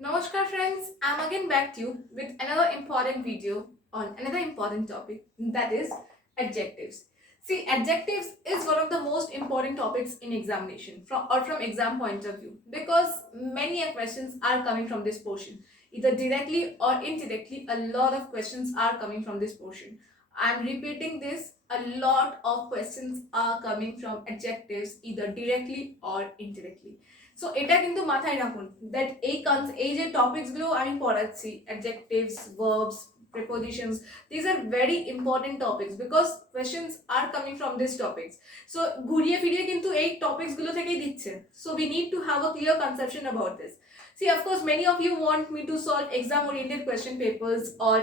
Namaskar friends, I'm again back to you with another important video on another important topic, that is adjectives. See, adjectives is one of the most important topics in examination from exam point of view, because many questions are coming from this portion. Either directly or indirectly, a lot of questions are coming from this portion. I'm repeating this, a lot of questions are coming from adjectives either directly or indirectly. So এটা কিন্তু মাথায় রাখুন that এই যে টপিকসগুলো আমি পড়াচ্ছি adjectives verbs prepositions, these are very important topics because questions are coming from these topics. So ঘুরিয়ে ফিরিয়ে কিন্তু এই topics গুলো থেকেই দিচ্ছে. So we need to have a clear conception about this. See, of course, many of you want me to solve exam oriented question papers or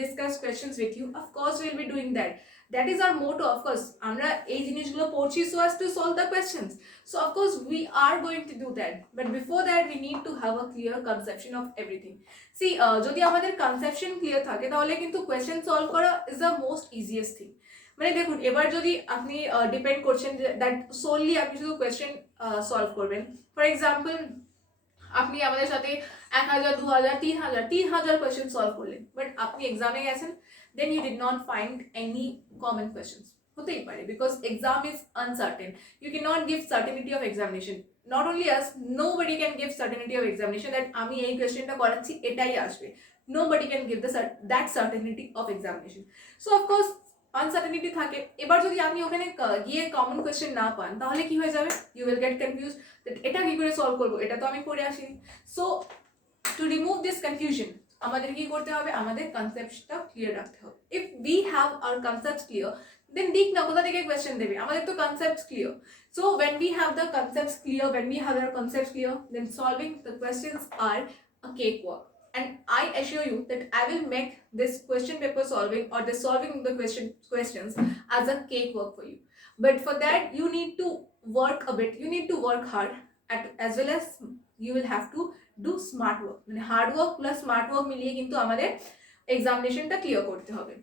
discuss questions with you. Of course, we'll be doing that. That is our motto. Of course, আমরা এই জিনিসগুলো পড়ছি so as to solve the questions. So of course we are going to do that, but before that we need to have a clear conception of everything. See, যদি আমাদের conception clear থাকে তাহলে কিন্তু question solve করা is the most easiest thing. মানে দেখুন, এবার যদি আপনি ডিপেন্ড করছেন দ্যাট সোললি আপনি শুধু কোয়েশ্চেন সলভ করবেন, ফর এক্সাম্পল আপনি আমাদের সাথে 1000 2000 3000 কোয়েশ্চেন সলভ করলেন, বাট আপনি এক্সামে গেছেন, then you did not find any common questions. হতেই পারে, because exam is uncertain, you can not give certainty of examination. Not only us, nobody can give certainty of examination that আমি এই কোয়েশ্চেনটা করাচ্ছি এটাই আসবে। Nobody can give that certainty of examination. So of course uncertainty থাকে। এবার যদি আপনি ওখানে গিয়ে কমন কোয়েশ্চেন না পান তাহলে কি হয়ে যাবে? You will get confuse that এটা কি করে সলভ করবো, এটা তো আমি পড়ে আসিনি। So to remove this confusion আমাদের কি করতে হবে? আমাদের কনসেপ্টটা ক্লিয়ার রাখতে হবে। If we have our concept clear, then দিক না কোথা থেকে কোয়েশ্চেন দেবে, আমাদের তো concept clear. So when we have the concepts clear, when we have our concepts clear, then solving the questions are a cakewalk. And I assure you that I will make this question paper solving or the solving the questions as a cakewalk for you. But for that you need to work a bit, you need to work hard, as well as you will have to do smart work. মানে hard work plus smart work মিলিয়ে কিন্তু আমাদের এক্সামিনেশনটা clear করতে হবে।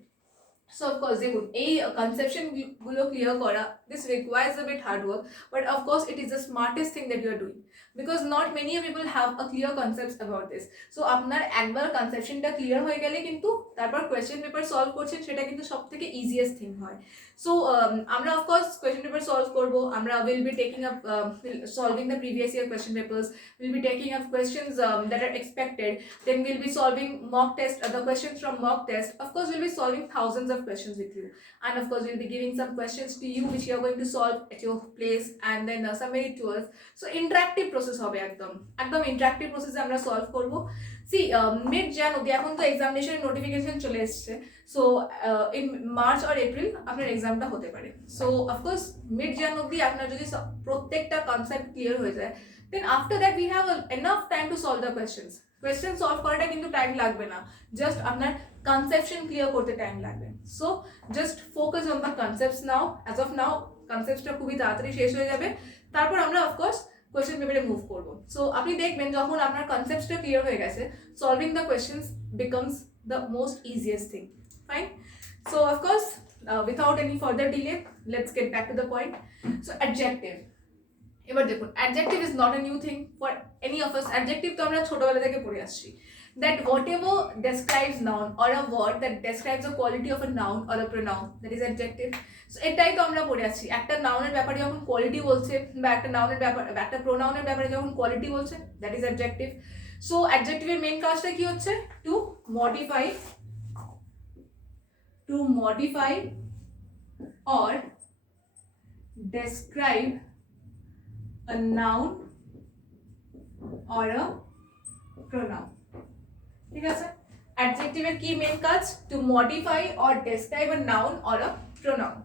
So of course দেখুন, এই conception গুলো clear করা, this requires a bit hard work, but of course it is the smartest thing that you are doing, because not many people have a clear concept about this. So আপনার একবার কনসেপশনটা clear হয়ে গেলে কিন্তু তারপর question paper solve করছেন, সেটা কিন্তু সব থেকে ইজিয়েস্ট থিং হয়। সো আমরা অফকোর্স কোয়েশ্চেন পেপার সলভ করবো, আমরা will be taking up solving the previous year question papers, will be taking up questions that are expected, then we'll be solving mock test, the questions from mock test. Of course we'll be solving thousands of questions with you, and of course we'll be giving some questions to you which you are going to solve at your place, and then submit it to us. So interactive process হবে, একদম interactive process এ আমরা solve করব। C mid jan অবধি, এখন তো এক্সামিনেশনের notification চলে এসেছে, so in March আর এপ্রিল আপনার এক্সামটা হতে পারে। সো অফকোর্স মিড jan অবধি আপনার যদি প্রত্যেকটা কনসেপ্ট ক্লিয়ার হয়ে যায়, then after that we have enough time to solve the questions. Question solve করাটা কিন্তু টাইম লাগবে না, জাস্ট আপনার কনসেপশন ক্লিয়ার করতে টাইম লাগবে। So just focus on the concepts now. As of now কনসেপ্টটা খুবই তাড়াতাড়ি শেষ হয়ে যাবে, তারপর আমরা অফকোর্স কোয়েশ্চেন পেপারে মুভ করবো। সো আপনি দেখবেন যখন আপনার কনসেপ্টটা ক্লিয়ার হয়ে গেছে, solving the questions becomes the most easiest thing. Fine. So of course without any further delay, let's get back to the point. So adjective, এবার দেখুন, adjective is not a new thing for any of us. Adjective তো আমরা ছোটবেলা থেকে পড়ে আসছি, that whatever describes noun or a word that describes a quality of a noun or a pronoun, that is adjective. So এটাই তো আমরা পড়ে আসছি, একটা নাউনের ব্যাপারে যখন কোয়ালিটি বলছে, বা একটা নাউনের ব্যাপারে, একটা প্রোনাউনের ব্যাপারে যখন কোয়ালিটি বলছে, দ্যাট ইজ অ্যাডজেক্টিভ। সো অ্যাডজেক্টিভের মেইন কাজটা কি হচ্ছে? To modify or describe a noun or a pronoun. ঠিক আছে? অ্যাডজেক্টিভের কি মেইন কাজ? To modify or describe a noun or a pronoun.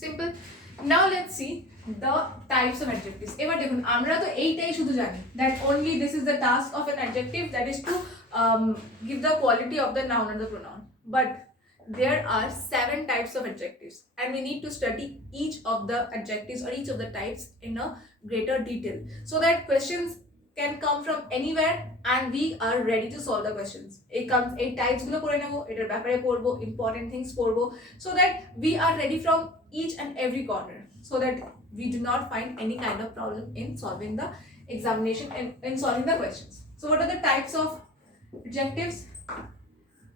Simple. Now let's see the types of adjectives. এবার দেখুন, আমরা তো এইটাই শুধু জানি that only this is the task of an adjective, that is to give the quality of the noun or the pronoun. But there are 7 types of adjectives, and we need to study each of the adjectives or each of the types in a greater detail, so that questions can come from anywhere and we are ready to solve the questions. এই types গুলো পড়ে নেব, এটার ব্যাপারে পড়বো, important things পড়বো, so that we are ready from each and every corner, so that we do not find any kind of problem in solving the examination and in solving the questions. So what are the types of adjectives?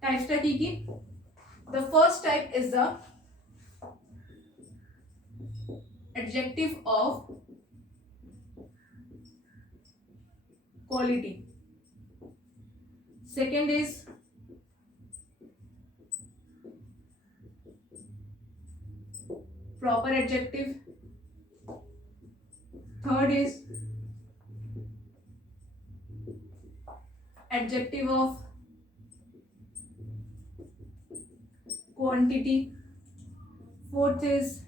Types ta ki? The first type is the adjective of quality. Second is proper adjective. Third is adjective of quantity. Fourth is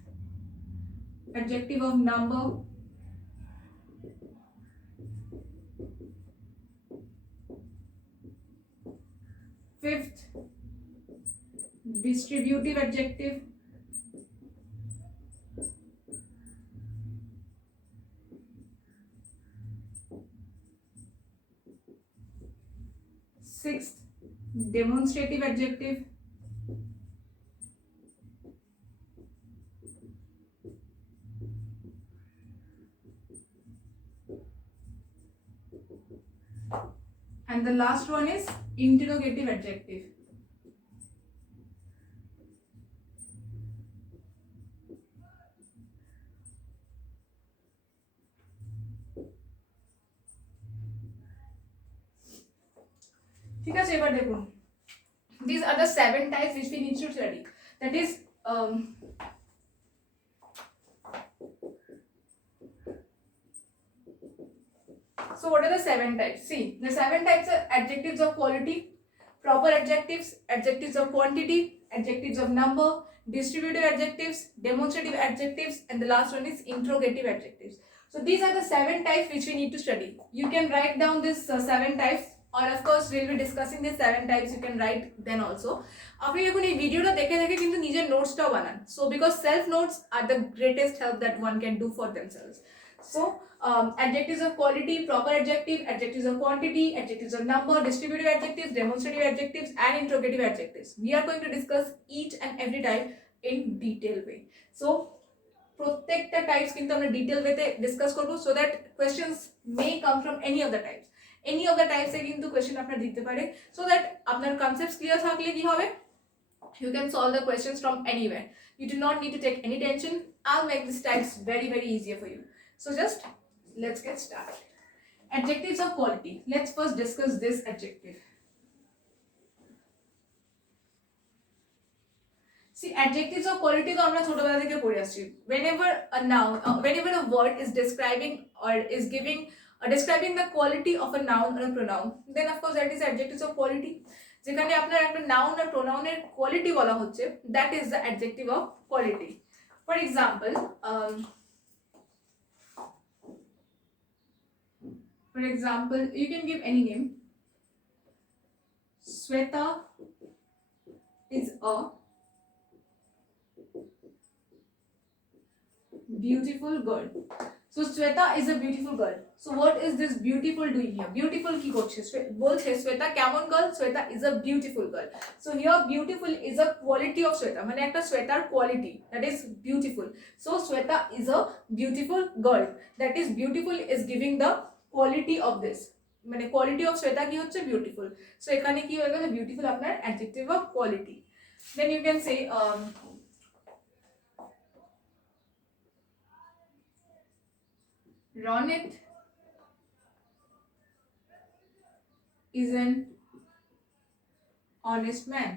adjective of number. Fifth, distributive adjective. Sixth, demonstrative adjective. And the last one is interrogative adjective. ঠিক আছে, এবার দেখুন, these are the 7 types which we need to study. That is so what are the 7 types? See, the 7 types are adjectives of quality, proper adjectives, adjectives of quantity, adjectives of number, distributive adjectives, demonstrative adjectives, and the last one is interrogative adjectives. So these are the 7 types which we need to study. You can write down these 7 types, or of course we'll be discussing these 7 types. You can write then also. আপনি এখন এই ভিডিওটা দেখে দেখে কিন্তু নিজের নোটসটাও বানান, so because self notes are the greatest help that one can do for themselves. So adjectives of quality, proper adjective, adjectives of quantity, adjectives of number, distributive adjectives, demonstrative adjectives, and interrogative adjectives. We are going to discuss each and every type in detailed way. So প্রত্যেকটা types কিন্তু আমরা detail ওয়েতে discuss করব, so that questions may come from any of the types. Any of the টাইপসে কিন্তু question আপনার দিতে পারে, সো দ্যাট আপনার কনসেপ্টস ক্লিয়ার থাকলে কি হবে, you can solve the questions from anywhere. You do not need to take any tension. I'll make these types very very easier for you. So just let's get started. Adjectives of quality. Let's first discuss this adjective. See, adjectives of quality তো আমরা ছোটবেলা থেকে পড়ে আসছি। Whenever a noun, whenever a word is describing or is giving describing the quality of a noun or a pronoun, then of course that is adjectives of quality. যেখানে আপনার একটা noun or pronoun এর quality বলা হচ্ছে, that is the adjective of quality. For example, you can give any name. Sweta is a beautiful girl. So Sweta is a beautiful girl. So what is this beautiful doing here? Beautiful ki korche? Bolche Sweta kemon girl? Sweta is a beautiful girl. So here beautiful is a quality of Sweta. Mane ekta Swetar quality, that is beautiful. So Sweta is a beautiful girl. That is beautiful is giving the quality of this. Mane quality of Sweta ki hocche beautiful. So ekhane ki hoye gelo beautiful apnar adjective of quality. Then you can say Ronit is an honest man.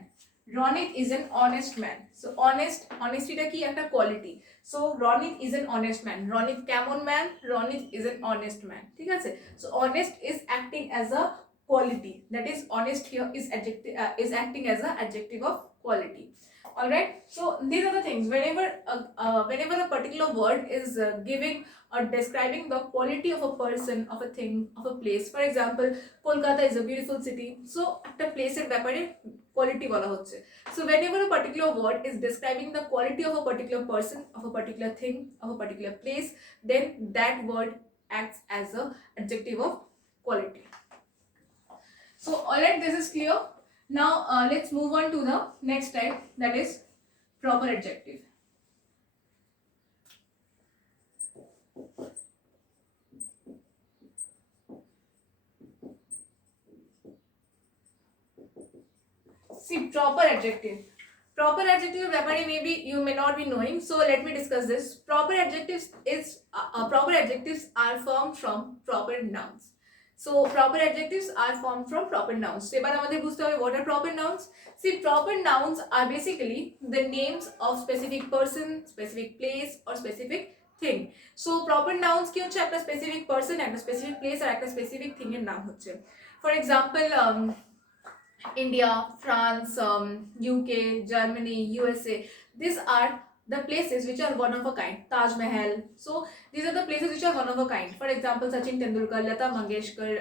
Ronit is an honest man. So honesty ta ki ekta quality. So Ronit is an honest man. Ronit kemon man? Ronit is an honest man. ঠিক আছে? So honest is acting as a quality. That is honest here is adjective is acting as a adjective of quality. All right, so these are the things. Whenever a particular word is giving or describing the quality of a person, of a thing, of a place. For example, Kolkata is a beautiful city. So একটা প্লেসের ব্যাপারে quality বলা হচ্ছে. So whenever a particular word is describing the quality of a particular person, of a particular thing, of a particular place, then that word acts as a adjective of quality. So alright, this is clear. Now let's move on to the next type, that is proper adjective. proper adjective. Proper adjective ব্যাপারে maybe you may not be knowing, so let me discuss this. Proper adjectives are formed from proper nouns. So proper adjectives are formed from proper nouns. So এবার আমাদের বুঝতে হবে what are proper nouns. See, proper nouns are basically the names of specific person, specific place or specific thing. So proper nouns কি হচ্ছে একটা specific person, একটা specific place আর একটা specific thing এর নাম হচ্ছে. For example, India, France, UK, Germany, USA, these are the places which are one of a kind. Taj Mahal. So these are the places which are one of a kind. For example, Sachin Tendulkar, Lata Mangeshkar,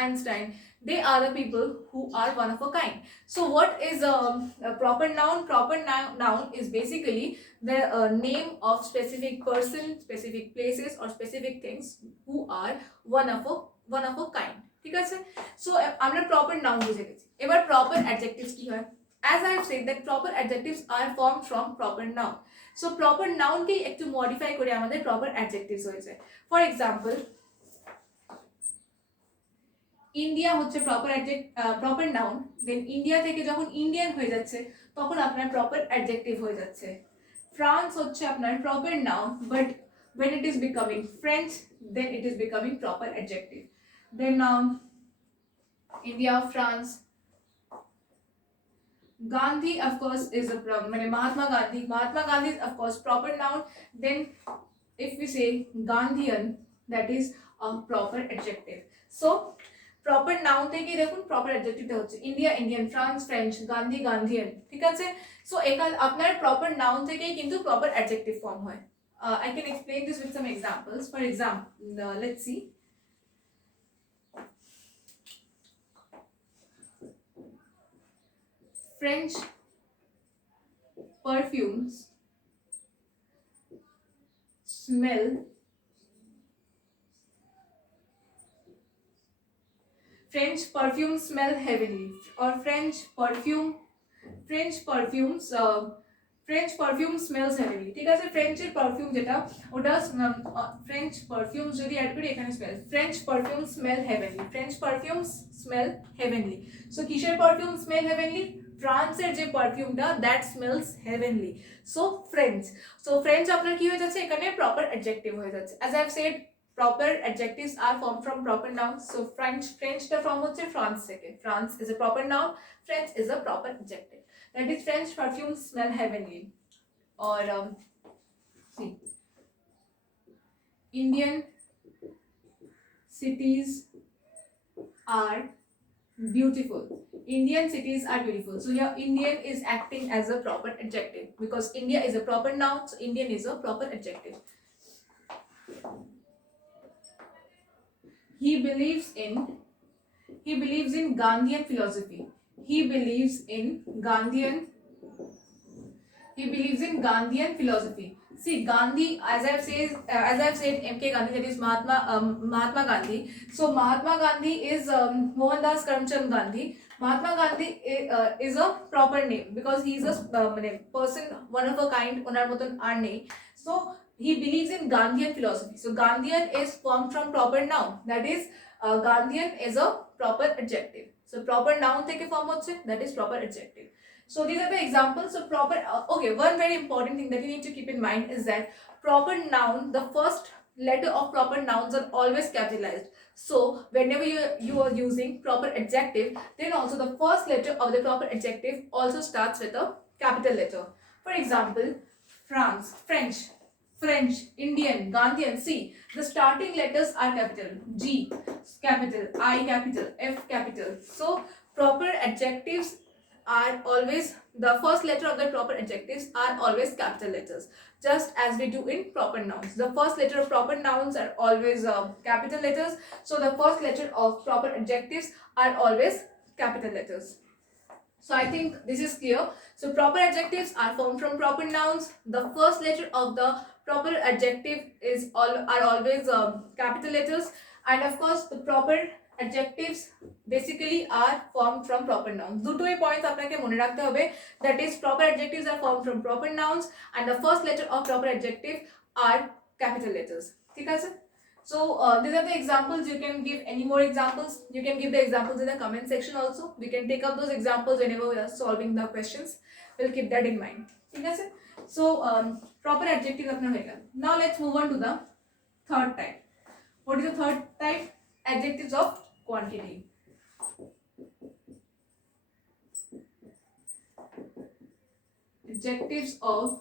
Einstein, they are the people who are one of a kind. So what is a proper noun? Proper noun is basically the name of specific person, specific places or specific things who are one of a kind. ঠিক আছে? So আমরা proper noun বুঝে গেছি। এবার proper adjectives কি হয়? As I have said that proper adjectives are formed from proper noun. So proper noun কে একটু modify করে আমাদের proper adjectives হয়ে যায়। For example, ইন্ডিয়া হচ্ছে proper noun, then ইন্ডিয়া থেকে যখন ইন্ডিয়ান হয়ে যাচ্ছে তখন আপনার proper adjective হয়ে যাচ্ছে। ফ্রান্স হচ্ছে আপনার proper noun, but when it is becoming French, then it is becoming proper adjective. Then India, France, Gandhi of course is a Mahatma Gandhi is of course proper noun. Then if we say Gandhian, that is a proper adjective. So proper noun থেকে দেখুন proper adjective টা হচ্ছে India, Indian, France, French, Gandhi, Gandhian, ঠিক আছে? So এখানে আপনার proper noun থেকেই কিন্তু proper adjective form হয়। I can explain this with some examples. For example, let's see. French perfumes smell heavenly, or French perfume smells heavenly, ঠিক আছে? ফ্রেঞ্চের perfume যেটা ওটা ফ্রেঞ্চ পারফিউম যদি অ্যাড করি এখানে smell, French perfume smell heavenly, French perfumes smell heavenly. So কিসের perfume smell heavenly? ফ্রান্সের যে পারফিউমটা that smells heavenly. So French আপনার কি হয়ে যাচ্ছে এখানে প্রপার অ্যাডজেক্টিভ হয়ে যাচ্ছে। As I have said proper adjectives are formed from proper nouns. So French টা ফর্ম হচ্ছে ফ্রান্স থেকে। France is a proper noun, French is a proper adjective. That is French perfumes smell heavenly. Or see, Indian cities are beautiful. Indian cities are beautiful. So here Indian is acting as a proper adjective because India is a proper noun, so Indian is a proper adjective. He believes in Gandhian philosophy. He believes in Gandhian philosophy. See, Gandhi, as I have said, MK Gandhi, that is Mahatma Gandhi. So Mahatma Gandhi is Mohandas Karamchand Gandhi. Mahatma Gandhi is a proper name because he is a person, one of a kind, onar moton ar nei. So he believes in Gandhian philosophy. So Gandhian is formed from proper noun, that is Gandhian is a proper adjective. So proper noun থেকে form হচ্ছে, that is proper adjective. So these are the examples. So proper okay, one very important thing that you need to keep in mind is that proper noun, the first letter of proper nouns are always capitalized. So whenever you are using proper adjective, then also the first letter of the proper adjective also starts with a capital letter. For example, France, French, Indian, Gandhian. See, the starting letters are capital. G capital, I capital, F capital. So proper adjectives are always, the first letter of the proper adjectives are always capital letters, just as we do in proper nouns. The first letter of proper nouns are always capital letters, so the first letter of proper adjectives are always capital letters. So I think this is clear. So proper adjectives are formed from proper nouns. The first letter of the proper adjective are always capital letters, and of course the proper adjectives basically are formed from proper nouns. দুটোই point আপনাকে মনে রাখতে হবে, that is proper adjectives are formed from proper nouns and the first letter of proper adjective are capital letters, ঠিক আছে? So these are the examples. You can give any more examples. You can give the examples in the comment section also. We can take up those examples whenever we are solving the questions. We'll keep that in mind. Okay? So proper adjective apna hoega. Now let's move on to the third type. What is the third type? Adjectives of quantity. Adjectives of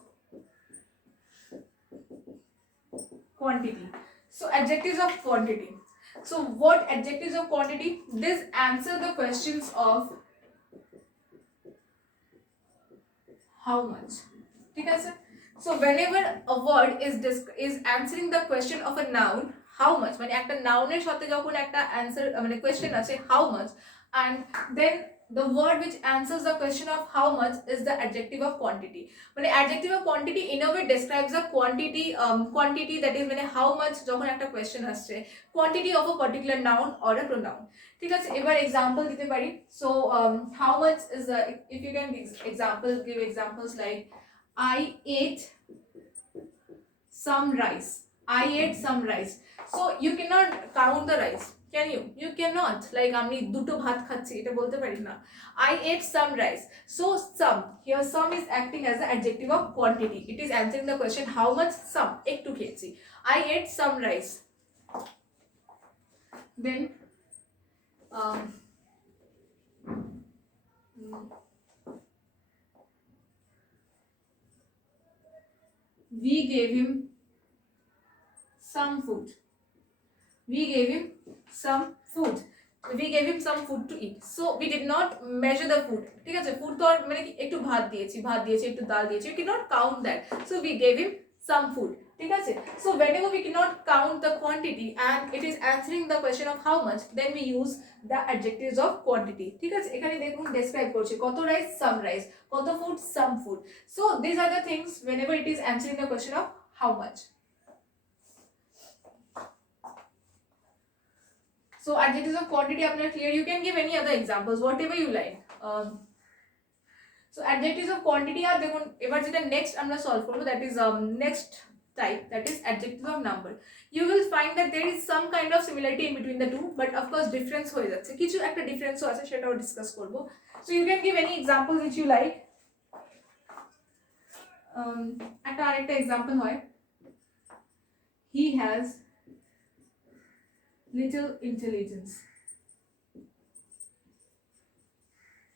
quantity. So adjectives of quantity. So what adjectives of quantity? This answer the questions of how much. Okay, sir? So whenever a word is answering the question of a noun, how much, মানে একটা নাউনের সাথে যখন একটা answer মানে question আছে how much, and then the word which answers the question of how much is the adjective of quantity. মানে adjective of quantity in a way describes the quantity that is মানে how much যখন একটা question আসছে, quantity of a particular noun or a pronoun. ঠিক আছে, এবার example দিতে পারি. So how much is if you can give examples like I ate some rice. I ate some rice. So you cannot count the rice. Can you? You cannot. Like আমি দুটো ভাত খাচ্ছি এটা বলতে পারি না. I ate some rice. So some. Here some is acting as the adjective of quantity. It is answering the question how much some. একটু খেয়েছি. I ate some rice. Then we gave him some food. We gave him some food. We gave him some food to eat. So we did not measure the food. ঠিক আছে, food তো মানে একটু ভাত দিয়েছি একটু ডাল দিয়েছি. We cannot count that. So we gave him some food. ঠিক আছে, so whenever we cannot count the quantity and it is answering the question of how much, then we use the adjectives of quantity. ঠিক আছে, এখানে দেখুন describe করছে কত rice, some rice, কত food, some food. So these are the things whenever it is answering the question of how much. So adjectives of quantity আপনারা clear. You can give any other examples whatever you like. So adjectives of quantity are দেখুন এবার যেটা next আমরা solve করব, that is next type, that is adjectives of number. You will find that there is some kind of similarity in between the two, but of course difference হয়ে যাচ্ছে, কিছু একটা difference আছে সেটাও discuss করব. So you can give any examples which you like. একটা আরেকটা example হয়, he has little intelligence.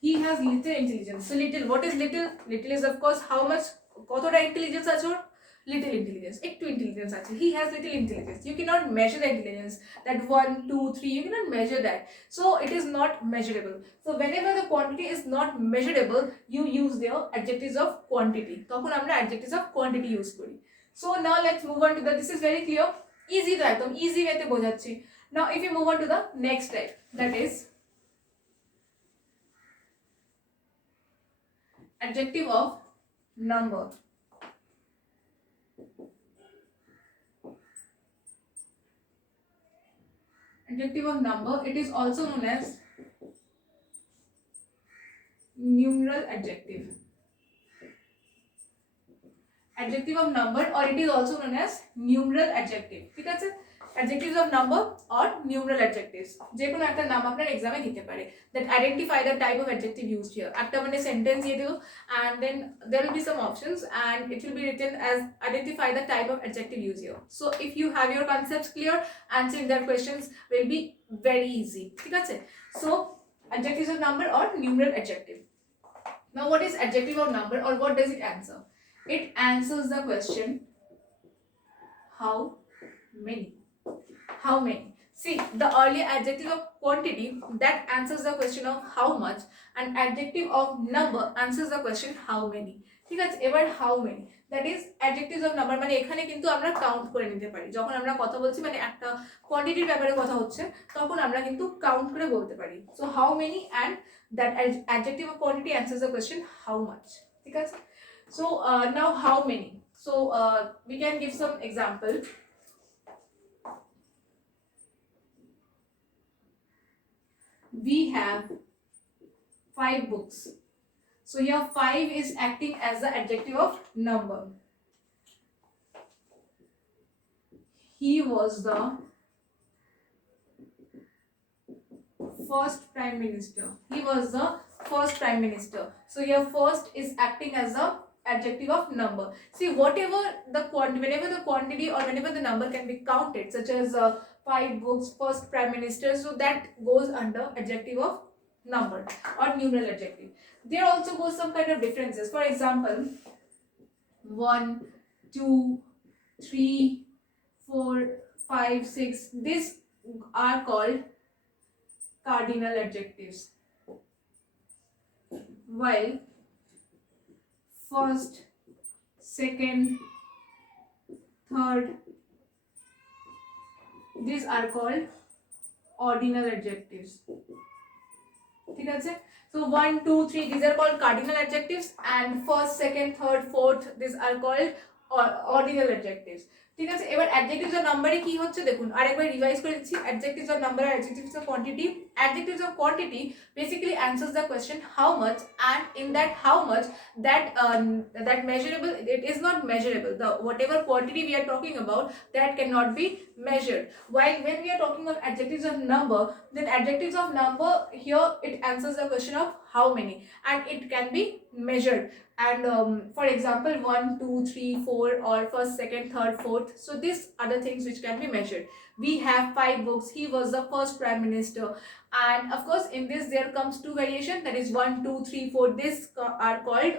He has little intelligence. So little, what is little? Little is of course how much, কতটা intelligence আছে ওর, little intelligence, একটু intelligence আছে. He has little intelligence. You cannot measure the intelligence, that 1 2 3, you cannot measure that. So it is not measurable. So whenever the quantity is not measurable, you use their adjectives of quantity. তখন আমরা adjectives of quantity use করি. So now let's move on to the, this is very clear, easy তো একদম easy way তে বোঝাচ্ছি. Now if you move on to the next type, that is adjective of number. Adjective of number, it is also known as numeral adjective. Adjective of number, or it is also known as numeral adjective. ঠিক আছে, adjectives of number or numeral adjectives, যে কোনো একটা নাম আপনার এক্সামে দিতে পারে, that identify the type of adjective used here. একটা মানে sentence দিয়ে দিও and then there will be some options and it will be written as identify the type of adjective used here. So if you have your concepts clear, answering their questions will be very easy. ঠিক আছে, so adjectives of number or numeral adjective. Now what is adjective of number, or what does it answer? It answers the question how many. How many? See, the earlier adjective of quantity, that answers the question of how much, and adjective of number answers the question how many. ঠিক আছে, এবার how many, that is adjectives of number, মানে এখানে কিন্তু আমরা count করে নিতে পারি. যখন আমরা কথা বলছি মানে একটা কোয়ান্টিটির ব্যাপারে কথা হচ্ছে, তখন আমরা কিন্তু কাউন্ট করে বলতে পারি. So how many, and that adjective of quantity answers the question how much. ঠিক আছে, so now how many. So we can give some example. We have 5 books. So here 5 is acting as the adjective of number. He was the first prime minister. He was the first prime minister. So here first is acting as a adjective of number. See, whatever the whenever the quantity or whenever the number can be counted, such as 5 books, first prime minister, so that goes under adjective of number or numeral adjective. There also goes some kind of differences. For example, 1, 2, 3, 4, 5, 6. These are called cardinal adjectives, while first, second, third, these are called ordinal adjectives. ঠিক আছে? So 1, 2, 3, these are called cardinal adjectives, and first, second, third, fourth, these are called ordinal adjectives. ঠিক আছে? এবার adjectives of number এ কি হচ্ছে দেখুন, আরেকবার revise করে দিচ্ছি। adjectives of number R adjectives of quantity. Adjectives of quantity basically answers the question how much, and in that how much, that measurable, it is not measurable. The whatever quantity we are talking about, that cannot be measured. While when we are talking of adjectives of number, then adjectives of number, here it answers the question of how many, and it can be measured. And for example, 1, 2, 3, 4, or first, second, third, fourth, so these are the things which can be measured. We have 5 books. He was the first prime minister. And of course, in this there comes 2 variation, that is 1, 2, 3, 4. These are called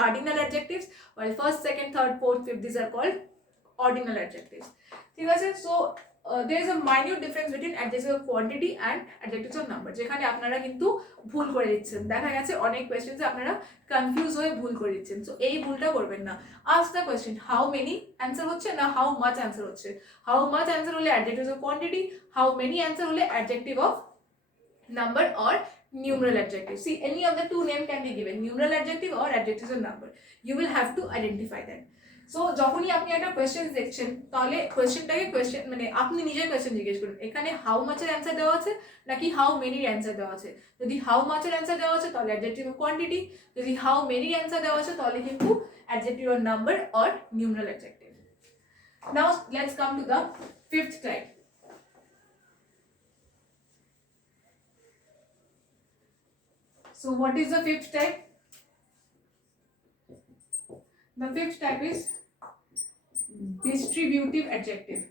cardinal adjectives, while first, second, third, fourth, fifth, these are called ordinal adjectives. ঠিক আছে? So there is a minute difference between adjectives of quantity and adjectives of number, যেখানে আপনারা কিন্তু ভুল করে দিচ্ছেন। দেখা গেছে অনেক কোয়েশ্চেন্সে আপনারা কনফিউজ হয়ে ভুল করে দিচ্ছেন। সো এই ভুলটা করবেন না। Ask the question how many answer হচ্ছে না হাউ মাচ অ্যান্সার হচ্ছে। হাউ মাচ অ্যান্সার হলে adjectives of quantity, how many answer হলে adjective of number or numeral adjective. See, any of the two name can be given, numeral adjective or adjectives of number. You will have to identify that. So যখনই আপনি একটা question দেখছেন, তাহলে কোয়েশ্চেনটাকে মানে আপনি নিজের question জিজ্ঞেস করুন, এখানে হাউ মাচের অ্যান্সার দেওয়া আছে নাকি হাউ মেনির অ্যান্সার দেওয়া আছে। যদি হাউ মাচের অ্যান্সার দেওয়া আছে তাহলে অ্যাডজেক্টিভ অফ কোয়ান্টিটি, যদি হাউ মেনির অ্যান্সার দেওয়া আছে তাহলে কিন্তু adjective of number or numeral adjective. Now let's come to the fifth type. So what is the fifth type? The fifth type is distributive adjective.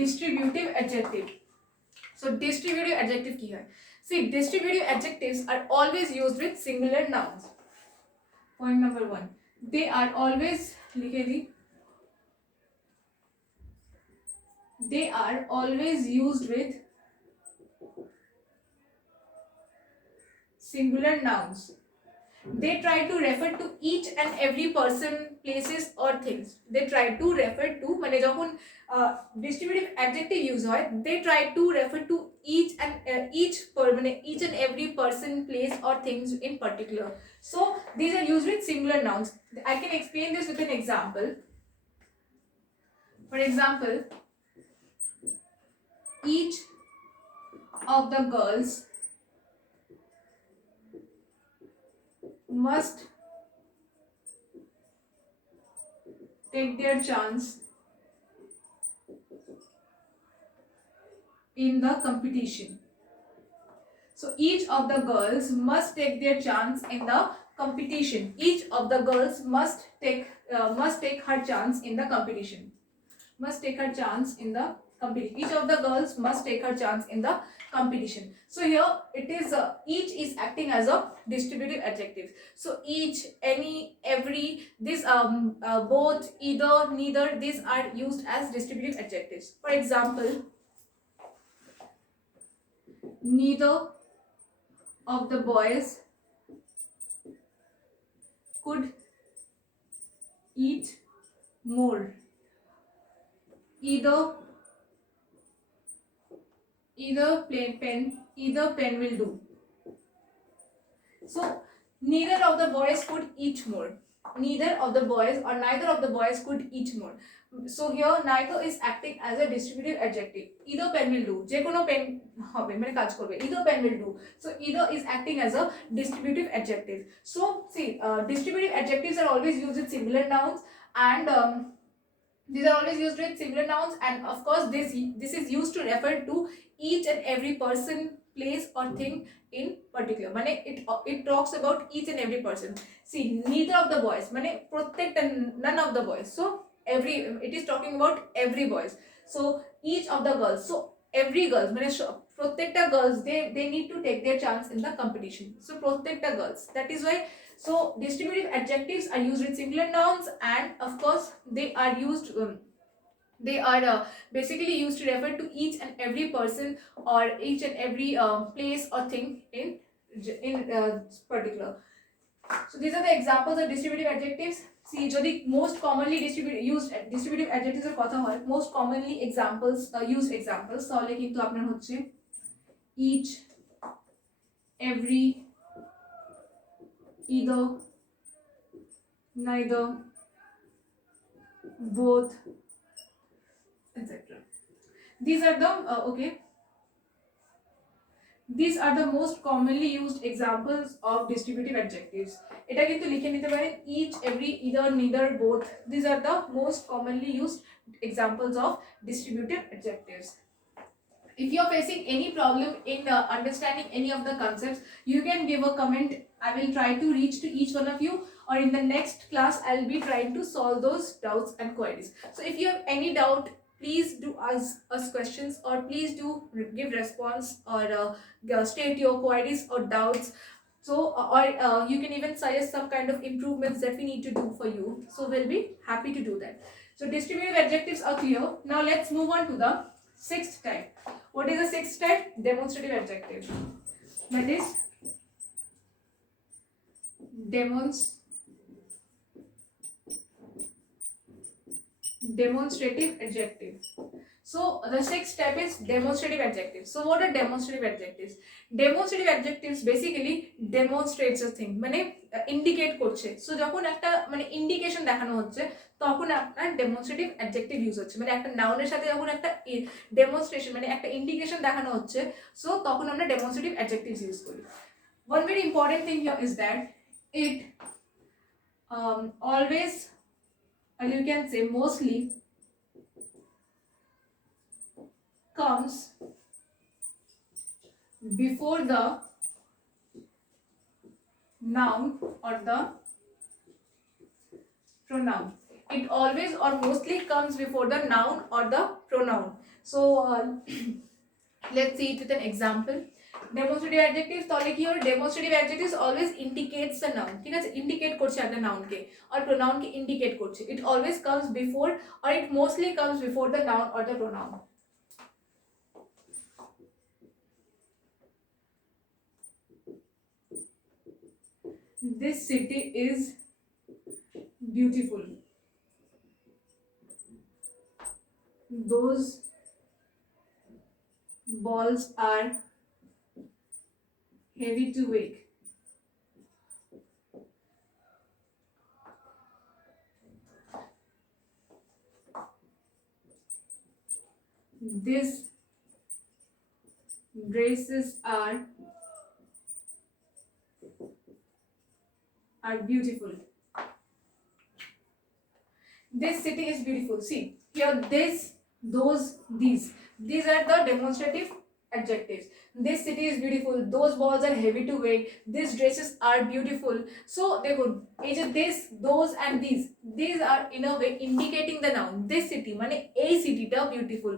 Distributive adjective. So distributive adjective কি হয়? See, distributive adjectives are always used with singular nouns. Point number 1. They are always লিখে দিই। They are always used with singular nouns. They try to refer to each and every person, places or things. They try to refer to, মানে যখন distributive adjective use হয়, they try to refer to each and every person, place or things in particular. So these are used with singular nouns. I can explain this with an example. For example, each of the girls must take their chance in the competition. So each of the girls must take their chance in the competition. Each of the girls must take her chance in the competition. Must take her chance in the competition. Each of the girls must take her chance in the competition. So here it is each is acting as a distributive adjective. So each, any, every, this both, either, neither, these are used as distributive adjectives. For example, neither of the boys could eat more. Either pen will do. So neither of the boys could eat more. Neither of the boys or neither of the boys could eat more. So here neither is acting as a distributive adjective. Either pen will do. যে কোনো pen হবে মানে কাজ করবে. Either pen will do. So either is acting as a distributive adjective. So see, distributive adjectives are always used with singular nouns, and These are always used with singular nouns, and of course this is used to refer to each and every person, place or thing in particular. মানে it talks about each and every person. See, neither of the boys, মানে প্রত্যেকটা, none of the boys. So every, it is talking about every boys. So each of the girls, so every girls, মানে প্রত্যেকটা girls, they need to take their chance in the competition. So প্রত্যেকটা girls, that is why. So distributive adjectives are used with singular nouns, and of course they are used, basically used to refer to each and every person or each and every place or thing in particular. So these are the examples of distributive adjectives. See, jodi most commonly used distributive adjectives er kotha hoy, most commonly examples used examples tahole kintu apnar hocche each, every, either, neither, both, etc. These are the these are the most commonly used examples of distributive adjectives. এটা কিন্তু লিখে নিতে পারেন each, every, either, neither, both. These are the most commonly used examples of distributive adjectives. If you are facing any problem in understanding any of the concepts, you can give a comment. I will try to reach to each one of you, or in the next class I'll be trying to solve those doubts and queries. So if you have any doubt, please do ask us questions, or please do give response, or state your queries or doubts. So or you can even suggest some kind of improvements that we need to do for you. So we'll be happy to do that. So distributive adjectives are clear. Now let's move on to the sixth type. What is the sixth type? Demonstrative adjective. That is demonstrative adjective. So the sixth step is demonstrative adjectives. So what are demonstrative adjectives? Demonstrative adjectives basically demonstrates a thing, মানে indicate করছে. So যখন একটা মানে indication দেখানো হচ্ছে, তখন আপনার demonstrative adjective use হচ্ছে। মানে একটা নাউনের সাথে যখন একটা ডেমনস্ট্রেশন মানে একটা ইন্ডিকেশন দেখানো হচ্ছে, সো তখন আমরা ডেমনস্ট্রেটিভ অ্যাডজেক্টিভস ইউজ করি। One very important thing here is that it always, or you can say mostly, comes before the noun or the pronoun. It always or mostly comes before the noun or the pronoun. So let's see it with an example. Demonstrative adjectives, তাহলে কি হবে? Demonstrative adjectives always indicates the noun. ঠিক আছে, indicate করছে একটা noun K, or pronoun K indicate করছে. It always comes before, or it mostly comes before the noun or the pronoun. This city is beautiful. Those balls are heavy to wake. These dresses are beautiful. This city is beautiful. See here, this, those, these are the demonstrative adjectives. This city is beautiful. Those balls are heavy to weigh. These dresses are beautiful. So देखो, ये जो this, those and these are in a way indicating the noun. This city মানে এই সিটিটা beautiful.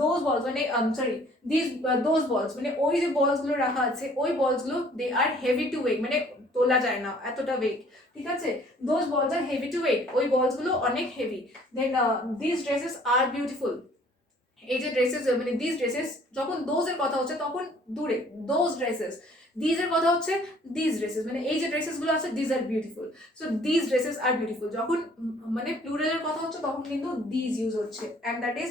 Those balls মানে those balls মানে ওই যে balls গুলো রাখা আছে, ওই balls গুলো they are heavy to weigh মানে তোলা যায় না, এতটা weight। ঠিক আছে, those balls are heavy to weight, ওই balls গুলো অনেক heavy. Then these dresses are beautiful. এই যে ড্রেসেস মানে দিস ড্রেসেস, যখন দোজ এর কথা হচ্ছে তখন দূরে, দোজ ড্রেসেস। দিজ এর কথা হচ্ছে দিস ড্রেসেস, মানে এই যে ড্রেসেস গুলো আছে these are beautiful. So this dresses are beautiful, যখন মানে প্লুরালের কথা হচ্ছে তখন কিন্তু দিজ ইউজ হচ্ছে। And that is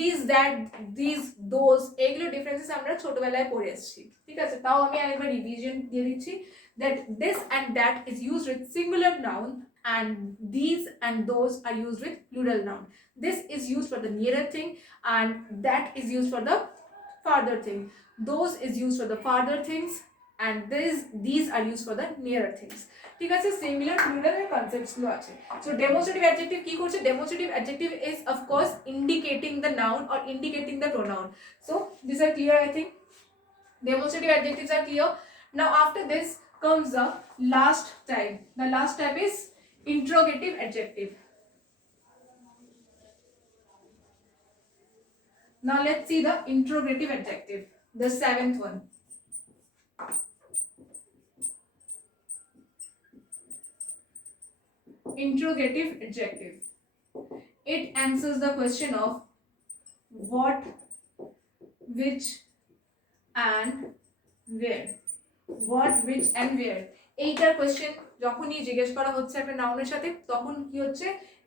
this, that, this, those, এইগুলো ডিফারেন্সেস আমরা ছোটবেলায় পড়ে এসেছি। ঠিক আছে, তাও আমি আরেকবার রিভিশন দিয়ে দিচ্ছি। That this and that is used with singular noun, and these and those are used with plural noun. This is used for the nearer thing, and that is used for the farther thing. Those is used for the farther things, and these are used for the nearer things. ঠিক আছে, similar plural concepts গুলো আছে. So demonstrative adjective কি করছে? Demonstrative adjective is of course indicating the noun or indicating the pronoun. So these are clear, I think. Demonstrative adjectives are clear. Now after this comes the last type. The last type is interrogative adjective. Now let's see the interrogative adjective, the seventh one. Interrogative adjective. It answers the question of what, which, and where. What, which, and where. এইটার question যখনই জিজ্ঞেস করা হচ্ছে একটা নাউনের সাথে তখন কি হচ্ছে?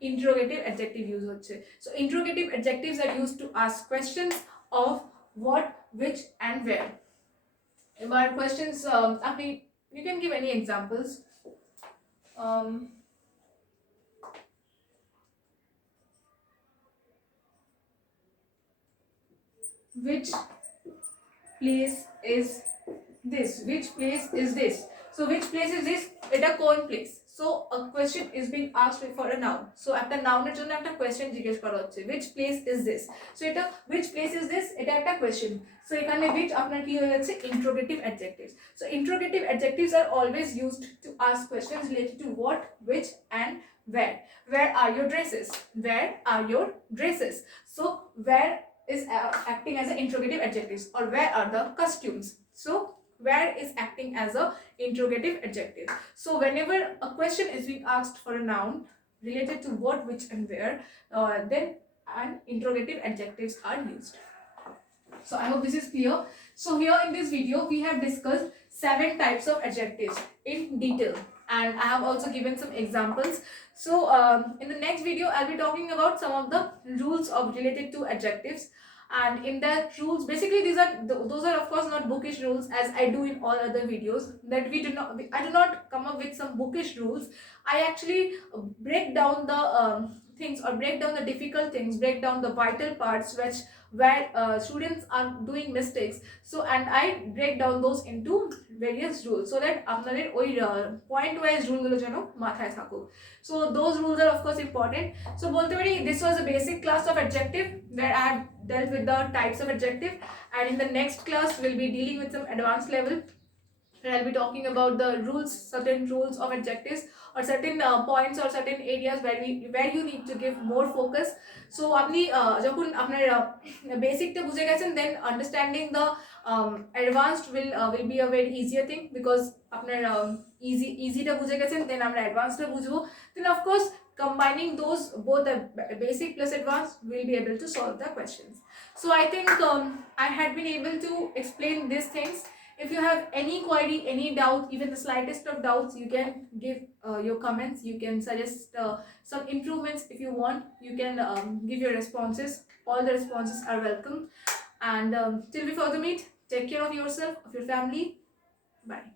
ইন্টারোগেটিভ অ্যাডজেক্টিভ ইউজ হচ্ছে. So interrogative adjectives are used to ask questions of what, which, and where. এবার কোয়েশ্চেন্স আপনি you can give any examples. Which place is this? Which place is this? So which place is this? Eta কোন place? So a question is being asked for a noun. So একটা নাউনের জন্য একটা question জিজ্ঞেস করা হচ্ছে, which place is this? So এটা which place is this? এটা একটা কোয়েশ্চেন. So এখানে which আপনার কি হয়ে যাচ্ছে? Interrogative adjectives. So interrogative adjectives are always used to ask questions related to what, which, and where. Where are your dresses? Where are your dresses? So where is acting as an interrogative adjectives, or where are the costumes? So where is acting as a interrogative adjective. So whenever a question is being asked for a noun related to what, which, and where, then an interrogative adjectives are used. So I hope this is clear. So here in this video we have discussed 7 types of adjectives in detail, and I have also given some examples. So in the next video I'll be talking about some of the rules of related to adjectives, and in that rules basically those are of course not bookish rules as I do in all other videos, that I do not come up with some bookish rules. I actually break down the things, or break down the difficult things, break down the vital parts where students are doing mistakes. So and I break down those into various rules so that আপনাদের ওই point wise rule গুলো যেন মাথায় থাকুক. So those rules are of course important. So বলতে পারি this was a basic class of adjective where I have dealt with the types of adjective, and in the next class we'll be dealing with some advanced level where I'll be talking about the rules, certain rules of adjectives, or certain points or certain areas where you need to give more focus. So আপনি যখন আপনার বেসিকটা বুঝে গেছেন, then understanding the advanced will be a very easier thing, because আপনার easyটা বুঝে গেছেন, then আমরা advancedটা বুঝবো, then of course combining those both the basic plus advanced we'll be able to solve the questions. So I think I had been able to explain these things. If you have any query, any doubt, even the slightest of doubts, you can give your comments. You can suggest some improvements if you want. You can give your responses. All the responses are welcome. And till we further meet, take care of yourself, of your family. Bye.